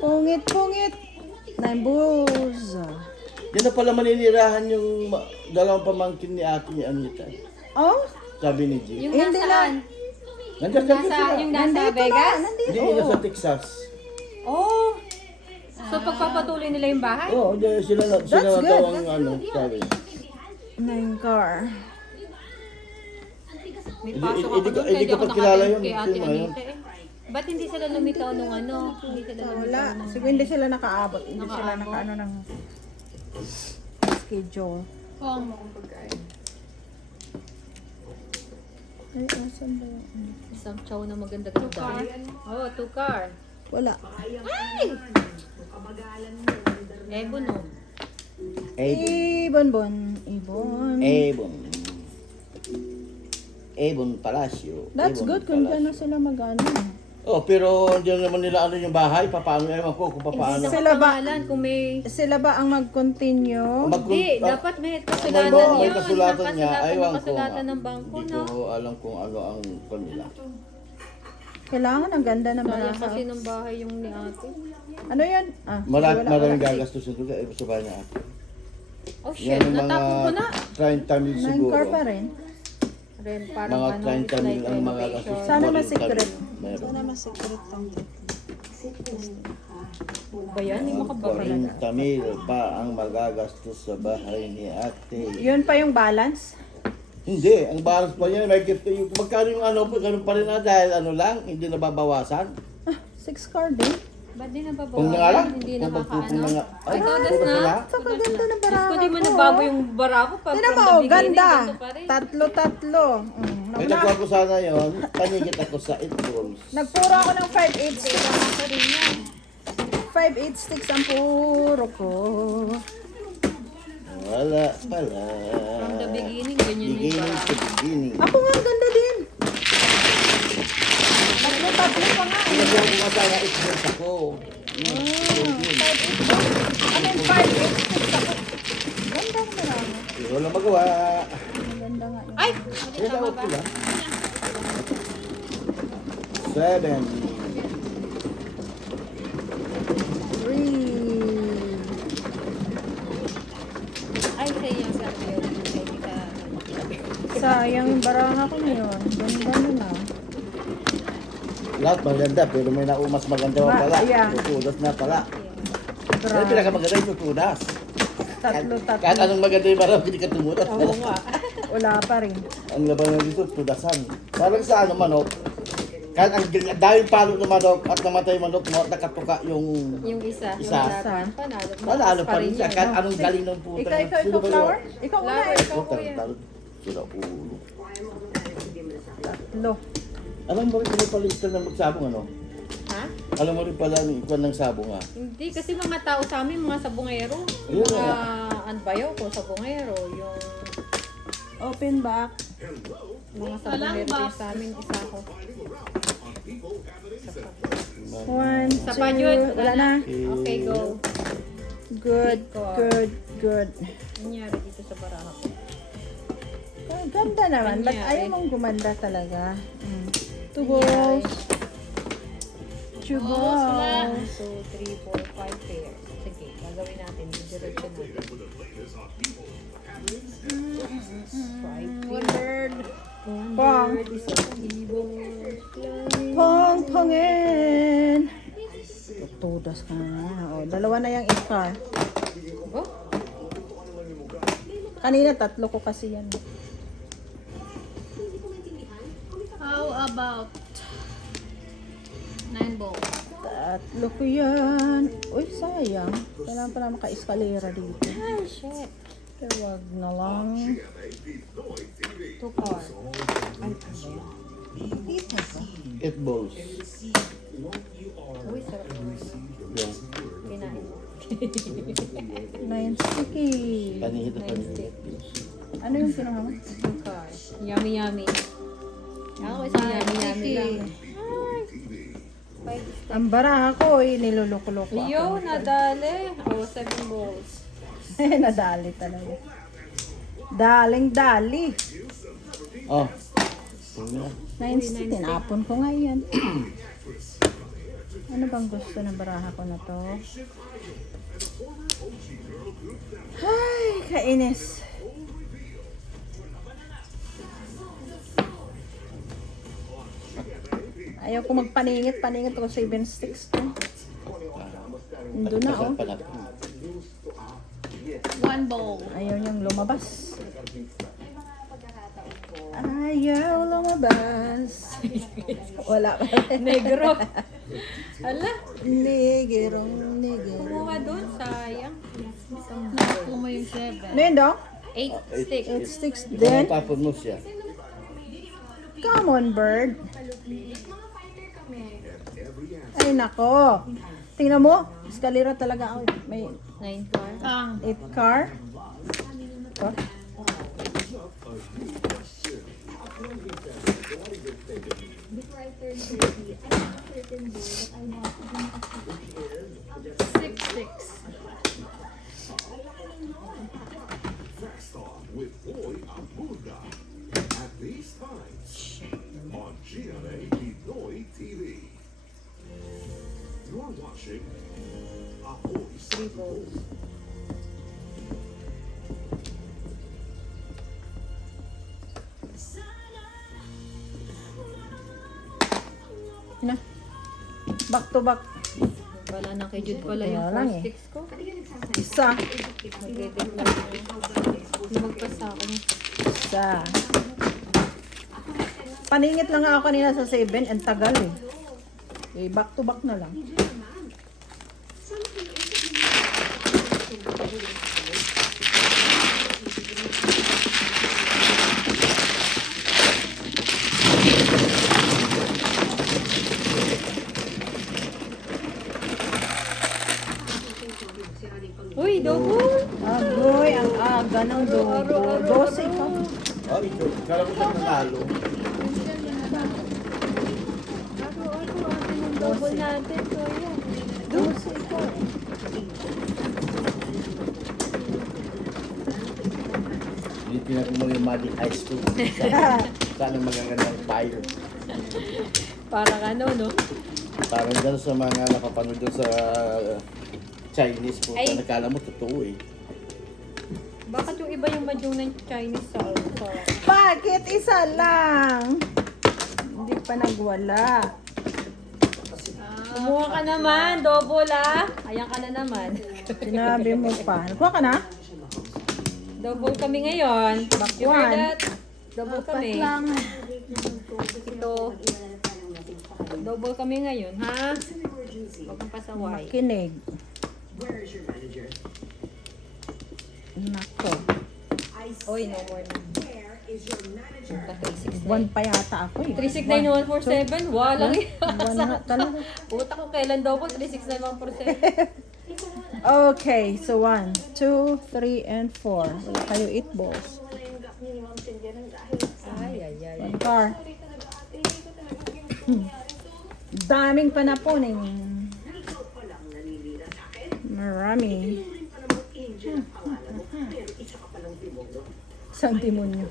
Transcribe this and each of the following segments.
Pungit. Nine balls. Yan na pala maninirahan yung dalawang pamangkin ni ate ni Anita. Oh? Sabi ni G. Yung Hindi nasaan? Nandiyan sila. Yung nasa Nandito Vegas? na. Nandito. Hindi, nasa Texas. Oh. So pagpapatuloy nila yung bahay? Oo, sila na That's daw good. ang ano, sabi. Nine car. May Hindi- pasok ako hindi ko- doon, hindi kaya ko ako pa kilala nakatingin yun. kay Ate Sino yun? Anita eh. Ba't hindi sila lumitaw nung ano? Hindi sila lumitaw Wala. nung... Siguro hindi sila nakaabot. Hindi sila Nakaabot? nakaano ng schedule. Oo, mo kung pagkain. Ay, asan ba yun? Isang chow na maganda-ganda. Oh, 2 car. Wala. Ebon no. Ibon. Ebon Palacio. That's Ebon good kung Palacio. dyan na sila mag-ano. Oh, pero diyan naman nila ano yung bahay, papaano ewan ko kung Hindi paano. Sila ba- nakapangalan kung may... Sila ba ang mag-continue? Hindi, dapat may kasulatan may yun. kasulatan niya. Aywan ko Kasulatan nga. ng bangko, Hindi no? ko alam kung ano ang kanila. Kailangan ang ganda ng Sayang baraha. kasi ng bahay yung ni ate. Ano yan? Ah, Maraming wala. gagastusin ko sa bahay niya ate. Oh shit, Yan yung natapon ko na. 30 mil Nine siguro. car pa rin. Ren, parang Mga ano, 30 it's mil like ang mga renovation. gastos. Sana 40 ma-secret. Meron. Sana ma-secret lang. Ba yan? Hindi makababala. 40 mil pa ang magagastos sa bahay ni ate. Yun pa yung balance? Hindi, ang balance pa niya, may gift yung magkano yung ano, ganun pa rin na dahil ano lang, hindi nababawasan. Ah, 6 car din. Ba't di nababawalan? Kung nga lang, Hindi kung nakakaano. nga, Ay, todas pupunta na. na. Sa kaganda ng Diyos baraha ko, di mo ko. nabago yung barako pa. Tignan From mo, the beginning, ganda. ganito pa rin. Tatlo. May nagkuha ko sana yun, panigit ako sa 8 rolls. Nagpuro ako ng 5/8 sticks. Ako rin yan. 5/8 sticks ang puro ko. Wala pala. From the beginning, ganyan yung Beginning to barako. beginning. Ako nga, ang ganda din. Tatlo pa nga. Nagkuha ko nga sana 8 rolls ako. 5/8 sticks ako. Ganda ang baraha. Pero wala magawa. Ang ganda nga yun. Ay! Kaya Tama dapat ba? sila. 7. 3. Ay, kaya sabi yun. Hindi ka... Sayang yung baraha ko ngayon. Ganda na. Lahat maganda, pero may mas maganda pa pala. Yeah. Tutudas na pala. Pero Grabe. pinakamaganda yung tutudas. Kahit Tatlo. anong maganda yung barang, hindi ka tumudas. Oo nga. Wala pa rin. Ang labanan dito, tudasan. Parang sa ano, manok. Kahit ang dahil palo ng manok at namatay yung manok mo, nakatuka yung... Yung isa. Isa. Yung laban. Panalo. Wala pa rin siya. yun, Kahit no? anong galing ng puta. Ikaw, flower? Ikaw una Flower, eh. ikaw kuya. Sila ulo. Tatlo. Alam mo rin pala isa na magsabong ano? Ha? Alam mo rin pala ang ikuan ng sabong ah. Hindi, kasi mga tao sa amin, mga sabungero. Yun Mga, nga. ano ba yun? Kung sabungero, yung Open back. mga sabungero din sa amin, isa ko. 1, Isa pa, Jud. 2. Wala na. Okay, go. Good. Nangyari dito sa baraha ko. Ganda naman. Ba't Nangyari. ayaw mong gumanda talaga? 2 Nangyari. balls. 2 Balls na. balls. 2, 3, 4, 5 pairs. Sige, gagawin natin. Didiretso natin. 1/3. Pong. Pong. Pong-pongin. Tutudas ka na. O, dalawa na yung car. Go. Kanina tatlo ko kasi yan. How about 9 balls? Tatlo ko yan. Uy, sayang. Kailangan pala maka-eskalera dito. Ay, shit. Pero wag na lang. 2 car. Ay, ano ba yan? 8 balls. Uy, sarap. Yan. Kinain mo. 9 sticky. Panihit na Nice panihit. stick. Ano yung kinuha mo? 2 car. Yummy, yummy. Ako isang yummy, yummy lang. Ay, 5 stick. Ang baraha ko, niluloko-loko ako. Yo, nadali. Oh, 7 balls. Nadali talaga. Daling-dali. Oh. Tingnan. 9 stick. Tinapon ko nga yan. Ano bang gusto ng baraha ko na to? Ay, kainis. Ayaw ko magpaningit ko 7-6 to. Doon na oh. Pala. One bowl. Ayaw niyang lumabas. Ayaw lumabas. Wala pa. Negro. Hala. Negirong. Kumuha doon. Sayang. Nakuha mo yung 7. Ano yun, Dok? 8 stick. 8 sticks Then, din. tapon mo siya. Come on, bird. Ay, nako. Tingnan mo. Eskalera talaga ako. May 9 car. 8 car. Oh. Six sticks. Fast Talk with Boy Abunda at these times on GMA Pinoy TV. You're watching Ahoy sa Boy. Na. Back to back. Wala na kay Jude pala yung Wala lang 4 eh. sticks ko. Isa. Magre-declare ko. Lumagpas sa akin. Isa. Paningit lang ako kanina sa 7. Ang tagal eh. Okay, back to back na lang. Uy, double! Agoy, ang aga ng dobo. 12 ka. Oh, ito. Kala ko siya nanalo. Double natin. So, yan. 12 ka. Hindi ko mo yung Magic Ice Cream. Sana magagandang fire. Parang ano, no? Parang gano'n sa mga napapanood doon sa Chinese po. Ay. Nakala mo totoo eh. Bakit yung iba yung madyong ng Chinese sa Bakit isa lang? Hindi pa nagwala. Kumuha ka naman, double ah. Ayan ka na naman. Sinabi mo pa. Nagkuha ka na? Double kami ngayon. You heard that? Double kami. lang. Ito. Double kami ngayon, ha? Huwag kang pasaway. Kinig. Nako. Oy, no more na. 1 pa yata ako eh. 369,147? Walang One na talaga. Puta ko kailan double? 369,147? Okay, so 1, 2, 3, and 4. Wala kayo 8 balls. Ay, ay, ay. 1 car. Daming panaponing. Marami. Isang demonyo.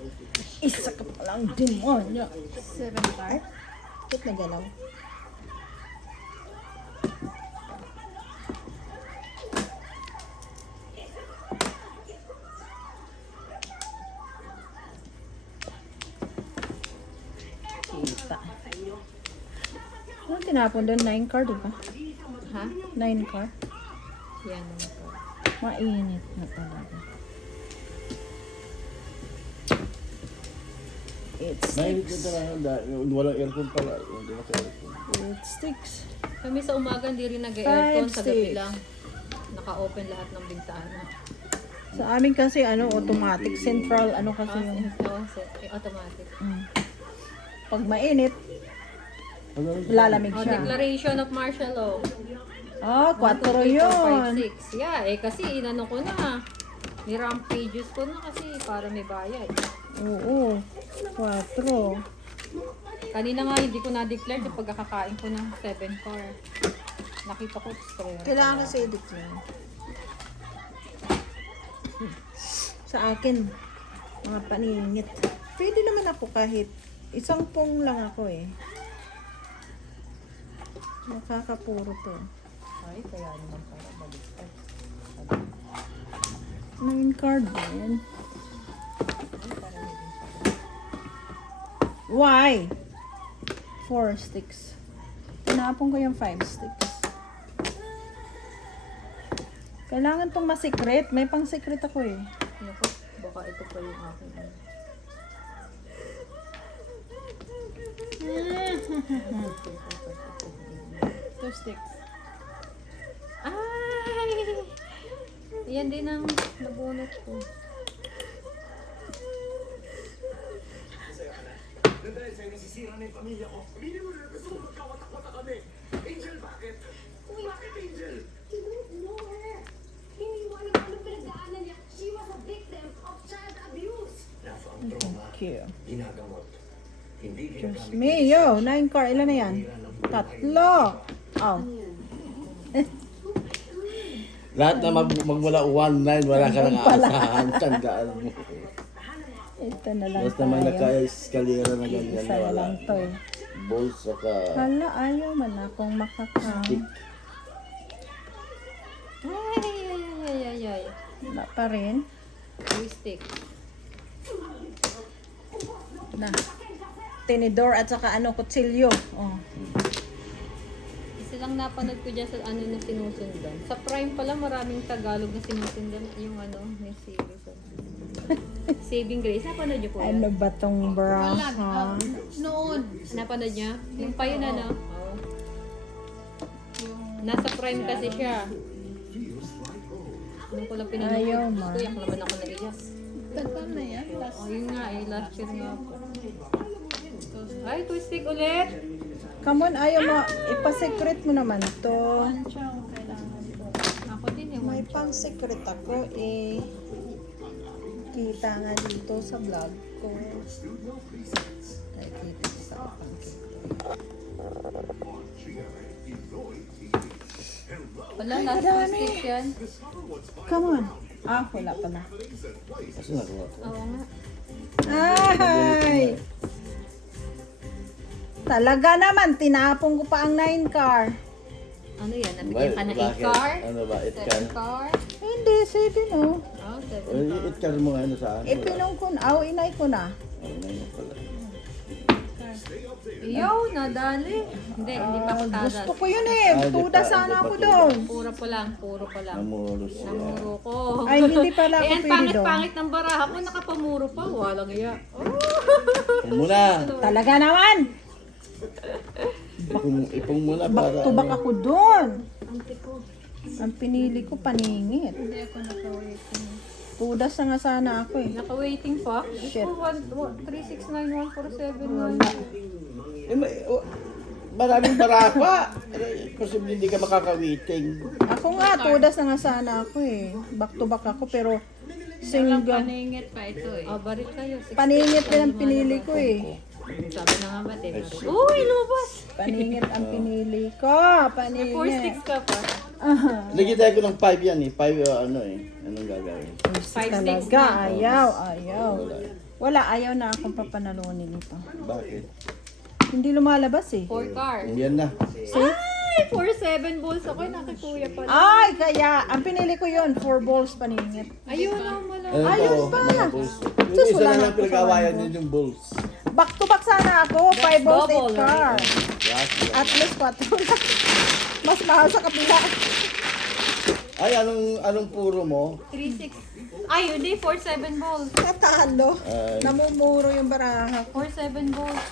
Isa ka palang demonyo. 7 car. Bakit nagalaw? Kita. Ano tinapon doon? 9 car, di ba? Ha? 9 car. Yan naman po. Mainit na talaga. It's Mahilig ko talaga. Walang aircon pala. Hindi na aircon. It sticks. Kami sa umaga hindi rin nag-aircon. Sa gabi 5, 6. lang. Naka-open lahat ng bintana. Sa amin kasi automatic central kasi yung Automatic. pag mainit lalamig Oh, siya. declaration of martial law. Ah, 4 1, 2, 3, 4, yun. 5, 6. Yeah, kasi inano ko na. Ni-rampages ko na kasi para may bayad. Oo. 4. Kanina nga hindi ko na-declare yung pagkakakain ko ng 7 car. Nakita ko sprayer. Kailangan kasi i-declare. Sa akin, mga paningit. Pwede naman ako kahit isang pong lang ako eh. Nakakapuro to. Ay, kaya naman para baliktad. 9 card din. Why? 4 sticks. Tinapon ko yung 5 sticks. Kailangan tong ma-secret. May pang-secret ako eh. Naku, baka ito pa yung akin. Two sticks. Ay! Yan din ang nabunot ko. Dahil sa'yo nasisira na yung pamilya ko. Hindi mo na gusto mo magkawatak-watak kami. Angel, bakit? Bakit, Angel? You don't know her. Hindi mo alam anong pinagdaanan niya. She was a victim of child abuse. Nasa ang trauma, Thank you. ginagamot. Hindi Diyos ginagamit. me, yo. 9 card. Ilan na yan? 3. Oh. Lahat na magmula 1-9, wala ka nang aasahan. Tandaan mo. Ito na lang Basta may tayo. naka-eskalera na ganyan na Isa na wala. lang to eh. Balls saka Hala, ayaw man akong makaka. stick. Ay. Wala pa rin. Joystick. Na. Tinidor at saka ano, kutsilyo. Oh. Isa lang napanood ko dyan sa ano na sinusundan. Sa Prime pala maraming Tagalog na sinusundan. Yung ano, may series. Saving Grace. Napanood niyo po yan? Ano ba tong bra? Ha? Noon. Napanood niya? Yung pa yun ano? Oo. Nasa Prime kasi siya. Ano ko lang pinanood. Ayaw, ma. Kuyak naman ako naiyak. Tagal na yan. Oh, yun nga eh. Last year nga po. Ay, twistig ulit. Come on, ayaw mo. Ipa-secret mo naman to. Ako din eh. May pang-secret ako eh. Kita nga dito sa vlog ko. Ay, kita sa Wala, last twistig yan. Come on. Ah, wala pa na. Kasi nakuha ko. Oo nga. Ay! Talaga naman, tinapon ko pa ang 9 car. Ano yan? Nabigyan ka ng 8 car? Ano ba? 7 Itcar? car? Hindi, 7 oh. Oh, 7 O, yung car. itcar mo nga ano saan? Ipinong ko na. Oh, inay ko na. Ano na yun pala. Yo, nadali. Hindi pa ako tadas. Gusto ko yun eh. Ay, di Tuda pa- sana di pa ako tuda. doon. Puro pa lang, puro pa lang. Namuro siya. Namuro ko. Ay, hindi pala ako Eh, ang pwede doon. pangit-pangit ng baraha ko, nakapamuro pa. Walang iya. Oh. Ipong muna. Talaga naman. Ipong muna Back para to back ano. ako doon. Ang pinili ko paningit. Hindi ako naka-waiting. Tudas na nga sana ako eh. Naka-waiting pa? Shit. 369147. Eh, maraming bara pa. Posible hindi ka makakawiting. Ako nga, tudas na nga sana ako eh. Back to back ako pero single. Paningit pa ito eh. Oh, barit kayo. 60. Paningit din ang pinili ko eh. Sabi na nga ba, uy, lumabas! Paningit ang pinili ko. May 4 Paningit. sticks ka pa. Lagi tayo ko ng 5 yan eh. 5 ano eh. Anong gagawin? 5 sticks Talaga, na. ayaw. Wala, ayaw na akong papanalunin ito. Bakit? Hindi lumalabas eh. 4 car. Yan na. See? Ay, 4-7 balls ako. Nakikuya pala. Ay, kaya, ang pinili ko yun, 4 balls paningit. Ayun ang wala. Ayun po, pa. mga bulls. Yung Sus, isa wala na na lang ako pinag-awayan sa yun yung bulls. Back to back sana ako, 5 balls, double, 8 car. Yes. At least 4 lang. Mas mahal sa kapila. Ay, anong puro mo? 3-6. Ay, hindi. 4-7 balls. Natalo. Ay. Namumuro yung baraha ko. 4-7 balls.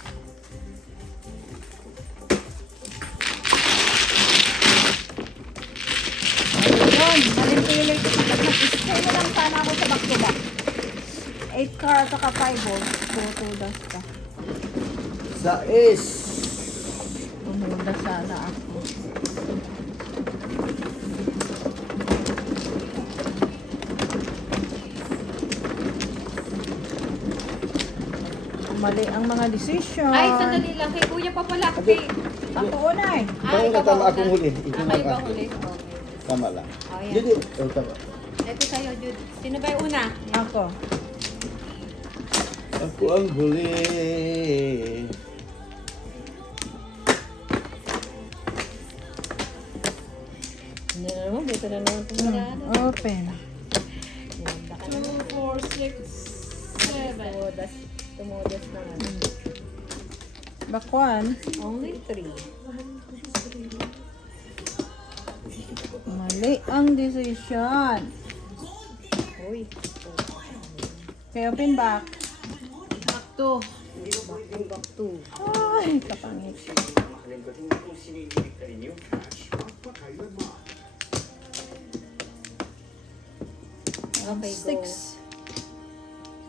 Ayun, maling-pili ko sa nag-stay na lang sana ako sa back to back. 8 car at saka 5 balls. Tutudas ka. Sa is. Tumudas sana ako. Mali ang mga decision. Ay, sandali lang. Kay kuya pa pala. Kay... Ako unay. Ikaw ikaw na tama ba akong una? huli. Ikaw na Kayo ba ako. huli? Okay. Tama lang. Oh, yan. Judy. Oh, tama. Ito sa'yo, Jude. Sino ba yung una? Ako. Ako ang huli. dito na naman pumaraan. Open. 2, 4, 6, 7. Tumudas na nga. Bakwan. Only 3. Mali ang decision. Uy. Okay, open back. Back to. Back to. Ay, kapangit. Makalimutin niyo kung sino yung inikta ninyo. Okay, go. 6.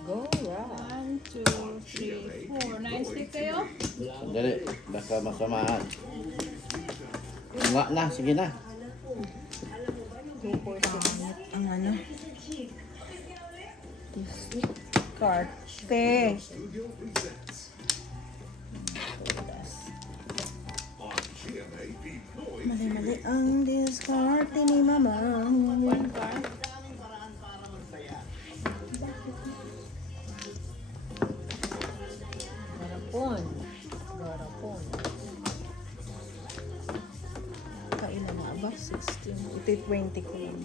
Go, right. 1, 2, 3, 4. 9 stick kayo? Sandali, baka masamahan. Nga na, sige na. 2, 4, 6. Ang ano? Karte. Mali-mali ang diskarte ni Mama. One card. Garapon. Garapon. Kailan na ba? 16. Ito 20 ko lang.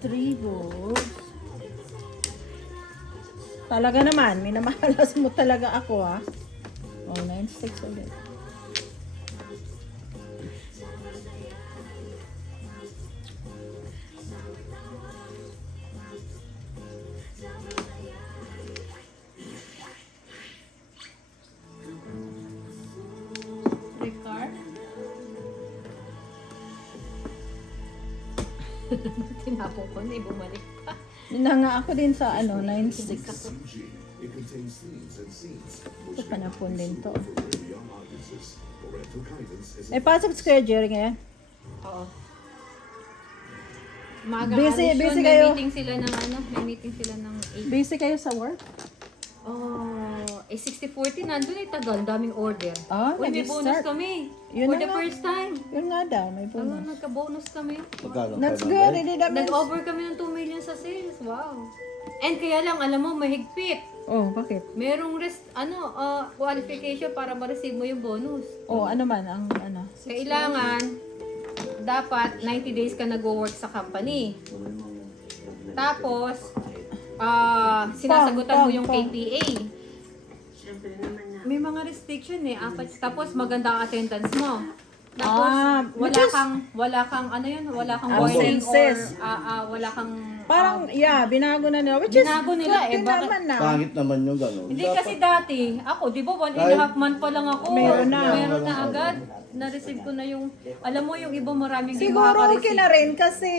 Three balls. Talaga naman, minamahalas mo talaga ako ha. Oh, 9 sticks ulit. Three card. Tinapon ko na, bumalik pa. Yun na nga ako din sa ano, 9 sticks. It contains themes and scenes Ito panapon din to. for young audiences. Parental guidance is Eh, pasok sa Square Jerry ngayon. Oo. Maaga Busy- alis yun. busy May kayo. meeting sila ng ano, may meeting sila ng 8. Busy kayo sa work? Oh, 60-40 nandun ay tagal, daming order. Ah, Uy, may bonus nag-start. kami. Yun For na the nga. first time. Yun nga daw, may Ano, bonus. nagka-bonus kami. Magkano? That's 500? good, hindi that means... Nag-over kami ng 2 million sa sales. Wow. And kaya lang, alam mo, mahigpit. Oh, bakit? Merong qualification para ma-receive mo yung bonus. Oh, ano man ang ano? Kailangan, dapat 90 days ka nag-work sa company. Tapos, sinasagutan mo yung Pang. KPA. May mga restriction eh. Tapos maganda ang attendance mo. Tapos wala kang ano yun, wala kang warning or Absences. wala kang Parang, yeah, binago na nila. Which is, Binago nila, good eh, din bakit- naman na. Pangit naman yung gano'n. Hindi kasi dati, ako, di ba 1.5 month pa lang ako. Meron na. Meron na agad. Na-receive ko na yung, alam mo yung iba maraming di Siguro okay makaka-receive. na rin kasi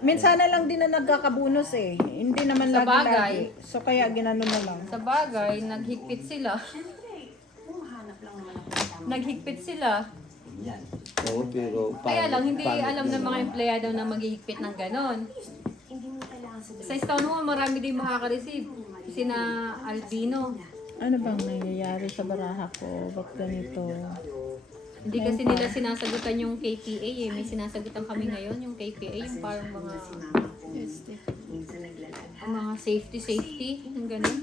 minsan na lang din na nagkakabonus eh. Hindi naman Sa bagay. lagi-lagi. So kaya ginano na lang. Sa bagay, naghigpit sila. Naghigpit sila. Oo, pero Kaya lang, hindi pangit alam ng naman. mga empleyado na maghihigpit ng ganon. Sa Stone mo, marami din makaka-receive. Sina Albino. Ano bang nangyayari sa baraha ko? Ba't ganito? Hindi kasi nila sinasagutan yung KPA eh. May sinasagutan kami ngayon, yung KPA, yung parang mga safety, yung ganon.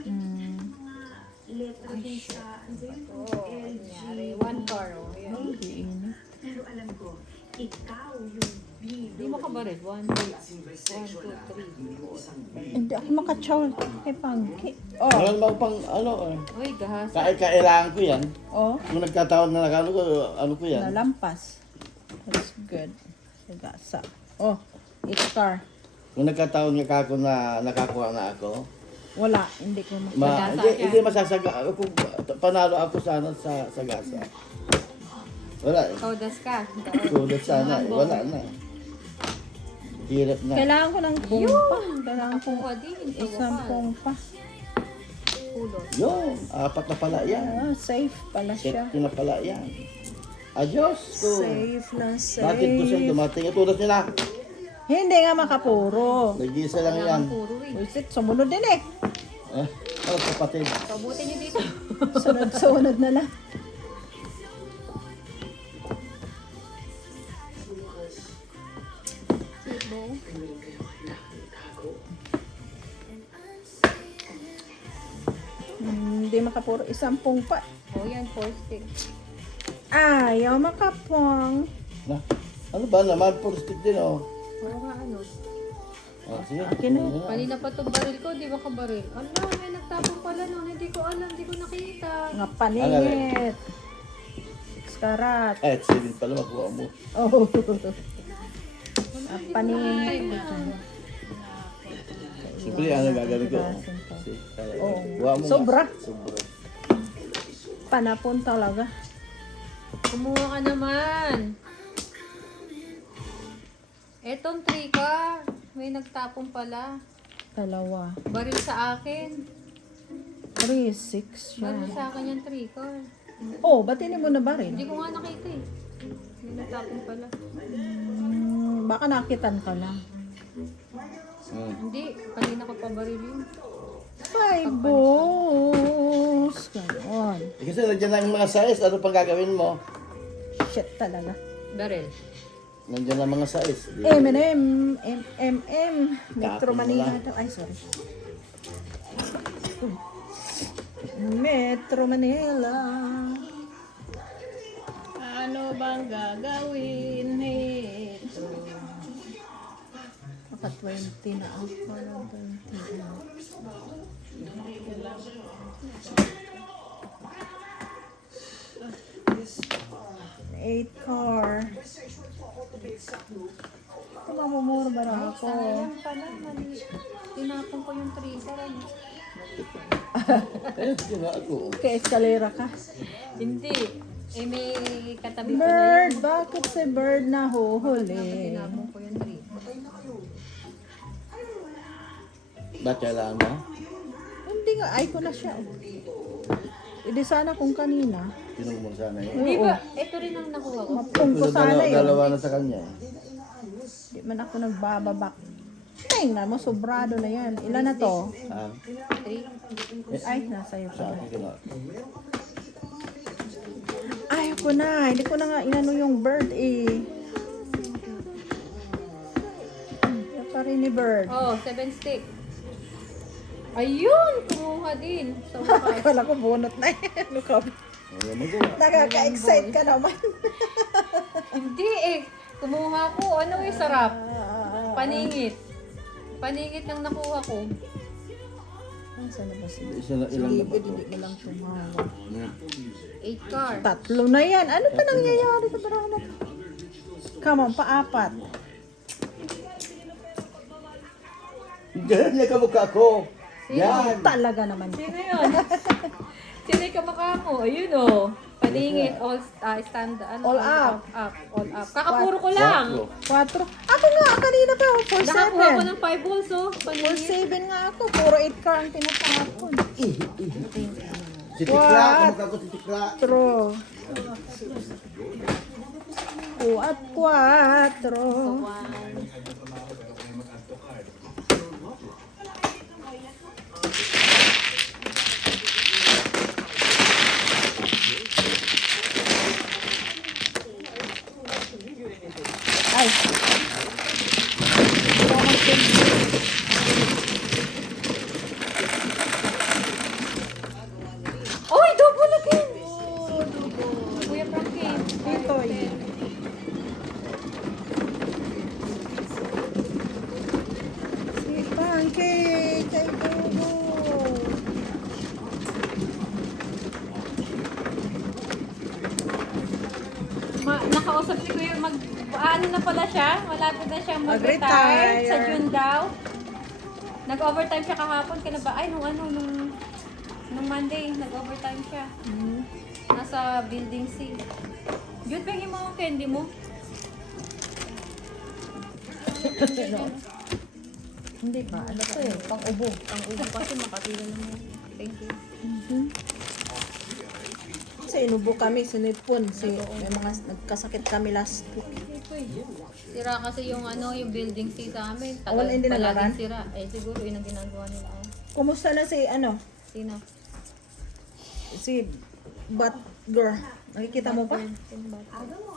Oo, nangyari. One car, oh. Ayan. Pero alam ko, ikaw yung Hindi mo kabarid. 1, 2, 3. Hindi ako makachaw. Kay Pangki. Oh, Ano naman pang, ano, Uy, gahas. kailangan ko yan. oh. Kung nagkataon na ano ko yan. Nalampas. That's good. Sagasa. Oh, X-car. Kung nagkataon nga ako na nakakuha na ako, Wala, hindi ko Sagasa hindi ka. masasaga. Kung panalo ako sana sa gasa. Wala eh. Kaudas ka. Sulit sana eh. Wala na. Hirap na. Kailangan ko ng pumpa. Kailangan ko Kuha din. Sa isang wakal. pumpa. Pulot. Yun, 4 na pala yan. Ah, safe pala Set siya. ko na pala yan. Adios ko. Safe na Bakit ko siya safe. dumating? Tulad nila. Hindi nga makapuro. Nag-iisa lang yan. Kailangan puro eh. Wisit, sumunod din eh. Oh, kapatid. Pabutin niyo dito. Sunod-sunod na lang. Hindi makapuro. Isampung pa. O yan, 4 stick. Ayaw makapong. Na, ano ba naman? Puro stick din, oh. Oo nga, ano. Ah, sige. Akin na. Sige na. Kanina pa itong baril ko, di ba kabaril? Ala, may nagtapong pala nun. Hindi ko alam, hindi ko nakita. Nga paningit. 6 karat. Eh, 7 pala makuha mo. Oh. Nga paningit. Siyempre, ano gagawin ko? Oo. Kuha mo nga. Sobra. Sobra. Panapon talaga. Kumuha ka naman. Etong 3 car. May nagtapong pala. Dalawa. Baril sa akin. 3, 6 siya. Baril sa akin yung 3 car. Oh, ba't hindi mo na ba rin? Hindi ko nga nakita eh. May nagtapong pala. Baka nakitan ka lang. Hindi, kanina ko pa baril yun. 5 balls. Ganon. Eh, kasi nandiyan na yung mga size, ano pang gagawin mo? Shit talaga. Baril. Nandiyan na mga size. M&M. Metro Tapon mo Manila. lang. Ay, sorry. Metro Manila. Ano bang gagawin nito? Maka 20 na ako. 20 na. Eight car. Mamumura ba na ako? Sayang pala, mali. Tinapon ko yung 3 car. Ano? Eh, yun nga ako. Kay eskalera ka. Hindi. Eh, may katabi ko na Bird, yun. bakit si Bird na huhuli? Tinapon ko yung 3. Ba't kailangan mo? Hindi nga, ay ko na siya. Hindi sana kung kanina. Tinong mo sana yun. Di ba? Ito rin ang nakuha ko. Mapung ko sana yun. Dalawa na sa kanya. Di man ako nagbababak. Tingnan mo, sobrado na yan. Ilan na to? Ah, 3. Ay, nasa iyo sa pa. akin na. Ayaw ko na. Hindi ko na nga inano yung bird eh. Yan pa rin ni Bird. Oh, 7 stick. Ayun! Kumuha din. So, Akala ko bunot na yan. Look up. Ayan mo ko. Nakaka-excite ka naman. hindi eh. Kumuha ko. Ano eh, sarap. Paningit. Paningit ng nakuha ko. Ang sana ba si Isa na ilang na ba? David, hindi mo lang tumawa. 8 car. 3 na yan. Ano pa nangyayari sa barangay? Come on, pa-4. Diyan niya kamukha ko. Yan. Talaga naman. Sino yun? Sino yung kamukha mo? Ayun oh. Paningit. All stand. Ano, All up. All up. Kakapuro ko lang. 4. 4. Ako nga, kanina pa. Nakakuha ko 4-7. ng 5 balls oh. Paningit. 4-7 nga ako. Puro 8 car ang tinatapon. Si Tikla, kamukha ko si Tikla. 4. Ay. Oy, double again! Kuya Frankie. Ito Si Pancake. Kay Gugu. Nakausap si Kuya ano na pala siya? Malapit na siyang Mag-retire. mag-retire sa June daw. Nag-overtime siya kahapon. Kaya ba? Ay, nung Monday, nag-overtime siya. Nasa building C. June, bigyan mo ang candy mo. Hindi pa. Ano to eh? Pang-ubo. Ang ubo kasi makatila naman. Thank you. Kasi inubo kami, sinipon. May mga nagkasakit kami last week. Sira kasi yung yung building C sa amin. Wala, hindi nagaran? palaging sira. Eh siguro yun ang ginagawa nila. Kumusta na si Sino? si But, girl, nakikita mo pa?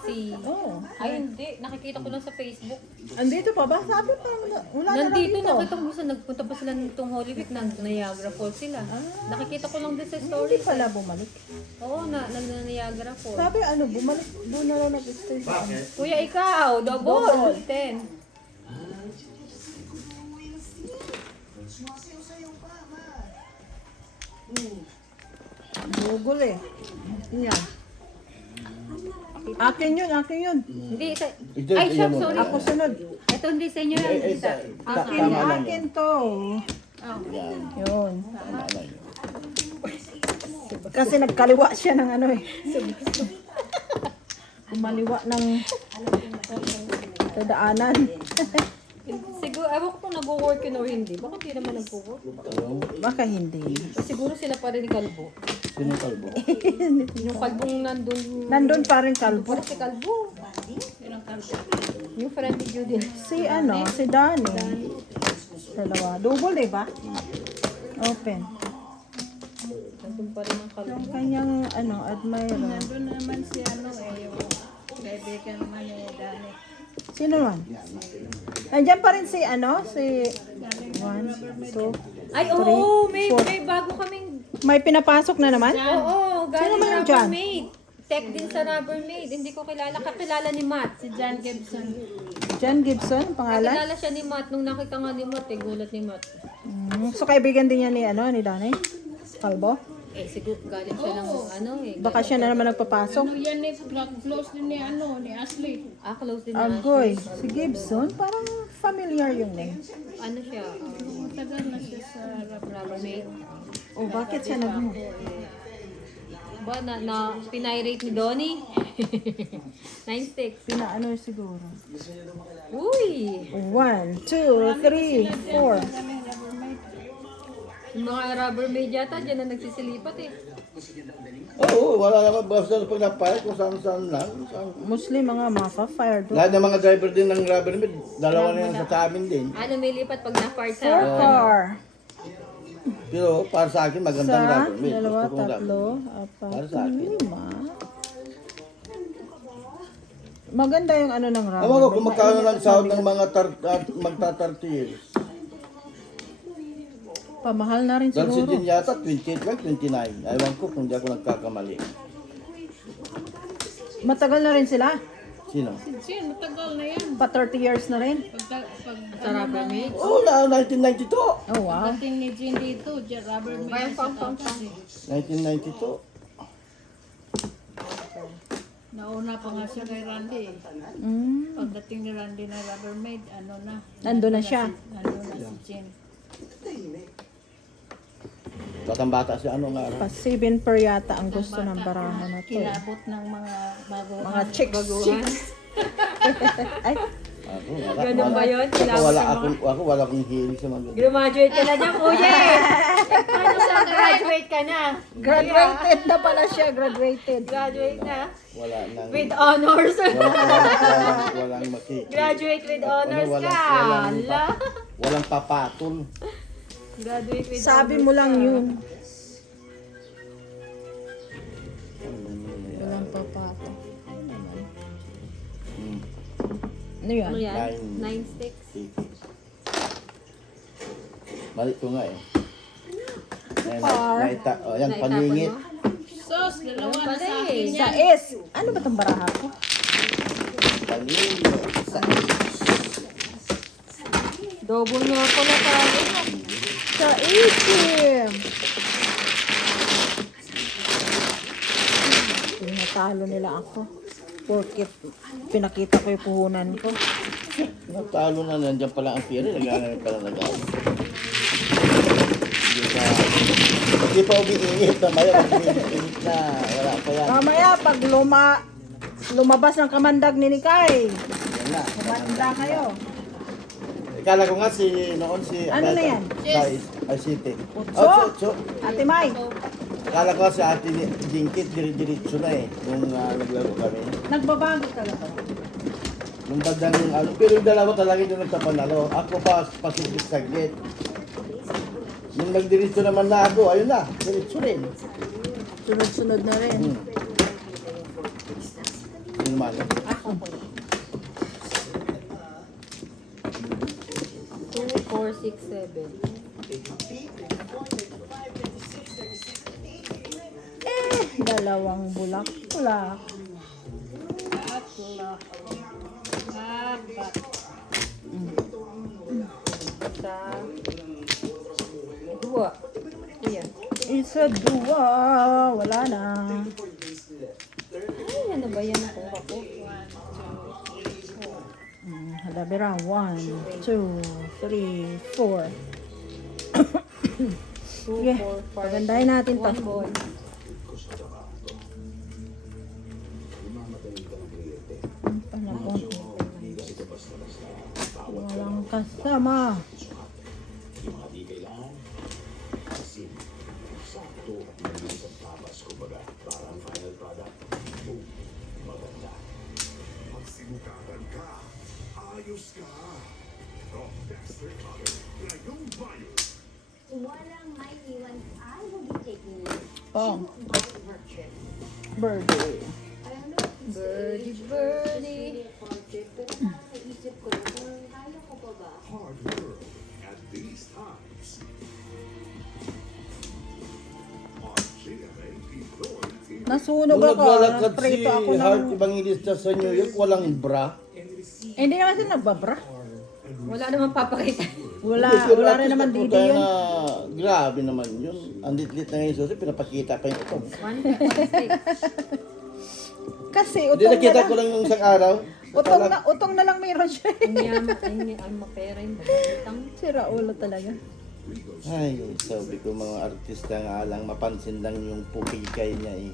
Si... Oo. Ay, hindi. Nakikita ko lang sa Facebook. Andito pa ba? Sabi pa, wala na lang Nandito, dito. nakita ko sa nagpunta pa sila nitong Holy Week, Niagara Falls sila. Nakikita ko lang din sa Hindi stories. pala bumalik. Oo, na Niagara Falls. Sabi, bumalik, doon na lang nag-stay sa amin. Kuya, ikaw, double. 10. Google eh. Yan. Akin yun. Hindi, sa... Ito, Ay, iyan shop, mo. sorry. Ako sunod. Ito hindi sa inyo yan. Eh, Kita. Akin, tama lang akin yan. to. Yan. Yun. Tama lang yan. Kasi nagkaliwa siya ng ano eh. Kumaliwa ng daanan. Siguro, ewan ko kung nag-work yun or hindi. Baka hindi naman nag-work. Baka hindi. Siguro sila pa rin ni Kalbo. Sino yung kalbo? Yung kalbong nandun. Nandun pa rin kalbo. Puro si Kalbo. Yung friend ni Judy. Si Danny. Dalawa. Double eh ba? Open. Nandun pa rin ang Kalbo. Yung kanyang admirer. Nandun naman si yung kaibigan naman ni Dani. Sino man? Nandiyan pa rin si 1, 2. Ay, oo, may bago kaming... May pinapasok na naman? Oo, Sino galing man yung Rubbermaid. Tech din sa Rubbermaid. Hindi ko kilala. Kakilala ni Matt. Si John Gibson. John Gibson, pangalan? Kakilala siya ni Matt. Nung nakita nga ni Matt, gulat ni Matt. So kaibigan din niya ni Danny? Kalbo? Eh, siguro galing siya ng Baka siya na naman nagpapasok. Yan close din ni ni Ashley. close din na. Agoy, si Gibson, parang familiar yung name. Ano siya? Tagal na siya sa Rubbermaid. Oh, bakit siya nag-move? Ba, pinirate ni Donnie? 9-6. Pinaano siguro. Uy! 1, 2, 3, 4. Yung mga Rubbermaid yata, dyan na nagsisilipat eh. Oo, wala naman. Basta pag napayat kung saan lang. Mostly mga fire doon. Lahat ng mga driver din ng Rubbermaid, dalawa na yan sa amin din. Lumilipat pag na-fart 4 sa... car. Pero para sa akin, magandang Isa, Rubbermaid. dalawa, Gusto kong tatlo, Para apat, sa akin. 5. Maganda yung ng rubber. Alam ko kung magkano ng sahod ng mga magta-30 years. Pamahal na rin Dahil si siguro. Jin yata, 28 lang, 29. Ewan ko kung di ako nagkakamali. Matagal na rin sila. Sino? Sin, matagal na yan. Pa 30 years na rin. Sa Rubbermaid? Oo, 1992. Oh, wow. Pagdating ni Jean dito, Rubbermaid. Bayang pang. 1992. Nauna pa nga siya kay Randy. Pagdating ni Randy na Rubbermaid, Nandun na siya. nandun na si Jean. Batang bata si ano nga. Pa 7 per yata ang gusto ng barahan na to. Kinabot ng mga bago. Mga chicks. Ay, Ako, wala. Ganun ba yun? Ako wala akong hilig sa mga ganun. Graduate ka na dyan, kuya eh! Ano sa graduate ka na? graduated na pala siya. Graduated. Graduate na? Wala nang... With honors. Walang maki. Graduate with honors ka. Ala. Walang papatol. Graduate with Sabi honors mo lang ka. yun. Walang papato. Ano yan? Ano yan? 9. 9-6. Mali ko nga eh. Par. Yan, Naitapon paningit. mo? Sos, dalawa na Pala sa eh. akin Sa yan. S. Ano ba itong baraha ko? Paningit. Double nga pala tayo. Sa isim. Pinatalo nila ako. Porkit pinakita ko yung puhunan ko. Natalo na nandiyan pala ang pira. Nagagalit pala nag-aaway. Hindi pa umiinit. Mamaya umiinit na. Wala pa yan. Mamaya pag lumabas ng kamandag ni Nikay, Yan na. kumanda kayo. Ikala ko nga noon si... Ano na yan? Ay, City. Utso? Utso. Ate Mai, Akala ko si Ate Jingkit, diretso na eh. Nung naglaro kami. nagbabago talaga. Nung bandang pero yung dalawa talaga yung nagtapanalo. Ako pa pasigit-saglit. Nung nagdiretso naman na ako, ayun na, diretso rin. Sunod-sunod na rin. Yun naman. Ako po. 2, 4, 6, 7. Dalawang bulak. Tatlo. Apat. Sa... Dua. Kuya. Isa, dua. Wala na. Ay, ano ba yan ako? Halabira. 1, 2, 3, 4. 2, Sige. 4, 5. Pagandahin natin to. 1 boy. Panapon. Walang kasama. Magsimukapan ka. Ayos ka. Oh, Dexter Cutter. Ngayong bayo. Walang may iwan. I will be taking you Pong. by virtue. Birdie. I don't know if it's Birdie, birdie. a fun trip, pero parang naisip ko na kung kaya ko pa ba? Hard work at these times. On GMA Pinoy TV. Nasunog ako. Naglalakad si Naprito ako Heart ng... Evangelista sa New York, walang bra. Hindi naman siya nagbabra. Wala namang papakita. Wala Pero rin at least naman ako didi tayo yun. na, grabe naman yun. Ang litlit na ngayon susi, pinapakita pa yung utong. 1, 6. Kasi Hindi utong na nakita lang. ko lang yung isang araw. Utong na lang mayroon siya. Ay, mapera yung pagkitang. Sira ulo talaga. Ay, sabi ko mga artista nga lang, mapansin lang yung pupikay niya eh.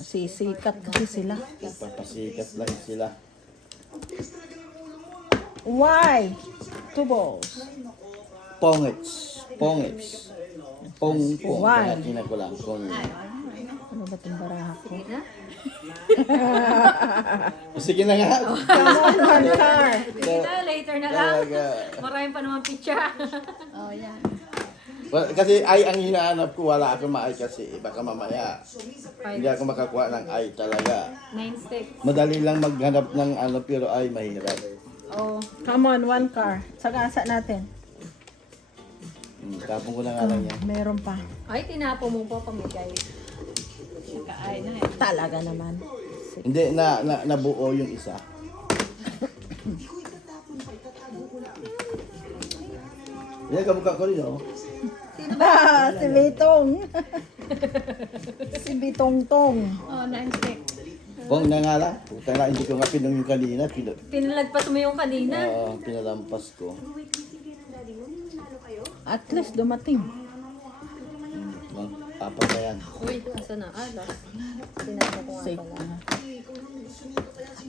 Sisikat kasi sila. Papasikat lang sila. Why? 2 balls. Pongets. Pong. Why? Kaya ko lang. Pong. Ano ba itong baraha ko? Sige na. Sige na nga. Come on, one car. Sige na, later na lang. Talaga. Marami pa naman picture. Oh, yan. Well, kasi ay ang hinahanap ko, wala akong maay kasi baka mamaya hindi ako makakuha ng ay talaga. 9 sticks. Madali lang maghanap ng ano pero ay mahirap. Oh, Come on, one car. Sagasa natin. Tapong ko na nga lang yan. Meron pa. ay, tinapo mo pa pamigay. Nakaay na eh. Talaga naman. Hindi, nabuo yung isa. Yan, kamukha ko rin, oh. Si Bitong. Si Bitong-tong. Oh, 9 sticks. Pong na nga lang. Puta na, hindi ko nga pinong yung kanina. Pinalagpas mo yung kanina. Pinalampas ko. At least dumating. Apat na yan. Uy, asa na? Last. Tinapo ko nga Safe pala. na.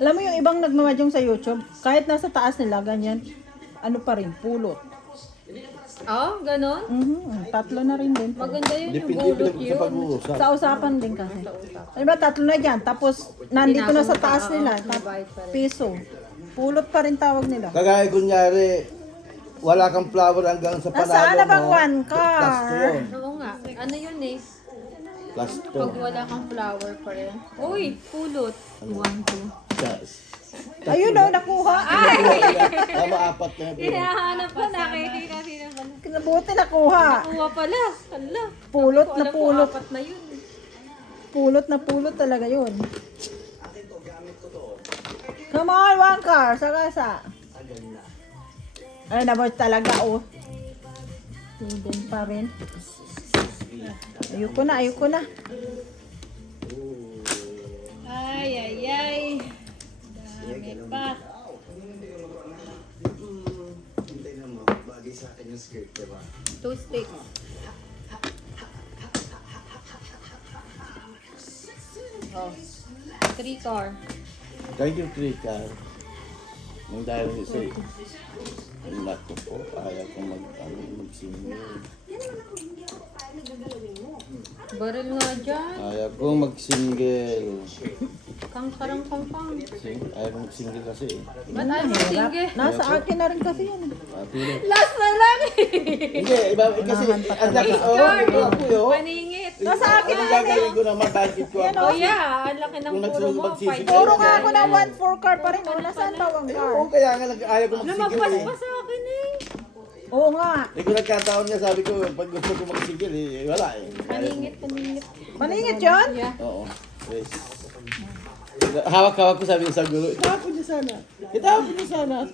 Alam mo yung ibang nagmamadyong sa YouTube, kahit nasa taas nila, ganyan, ano pa rin, pulot. Oh, ganon? Tatlo na rin din. Maganda yun yung Depende gulot sa yun. pag-uusap. Sa usapan din kasi. Diba, tatlo na dyan. Tapos, nandito na sa taas nila. Piso. Pulot pa rin tawag nila. Kagaya kunyari, wala kang flower hanggang sa panalo mo. Nasaan na bang one car? Plus 2 yun. Oo nga. Ano yun eh? Plus Pag wala kang flower pa rin. Uy, pulot. 1, 2. 2. Yes. Ayun o, nakuha. Ay! Tama, apat na. Hinahanap ko, nakikita sila pala. Kinabuti nakuha. Nakuha pala. Hala. Pulot na Alam ko, pulot. apat na yun. Pulot na pulot talaga yun. Come on, one car. Sagasa. Ay, nabot talaga, oh. Hidden pa rin. Ayoko na. Ay, ay, ay. Dami pa. Hindi naman, bagay sa akin yung skirt, diba? 2 sticks. Oh. 3 car. Thank you, Trika. Nang dahil sa anak ko po, ayaw kong mag-single. Baril nga dyan. Ayaw kong mag-single. Kang-karang kang-kang. Ayaw kong mag-single kasi eh. Ba't ayaw mo single? Nasa akin na rin kasi yun. Pero, Last na lang eh. hindi, iba kasi, ang lakas, oh, ito ako yun. Paningit. Nasa akin Ano yan gagawin ko naman? Bakit ko Yan, ako? Oh yeah, ang laki ng Kung puro mo. nagsusubagsisig Five. kayo, Puro nga ako na 1-4 car pa rin. O, nasaan ba ang car? Oo, kaya nga ayaw ko magsigil Lumagpas eh. pa sa akin eh. Oo nga. Eh kung nagkataon niya, sabi ko, pag gusto ko magsigil, eh, wala eh. Paningit. Maningit yun? Yeah. Oo. Yes. Hawak-hawak ko sabi ko sa guro, itapon niya sana. Itapon niya sana.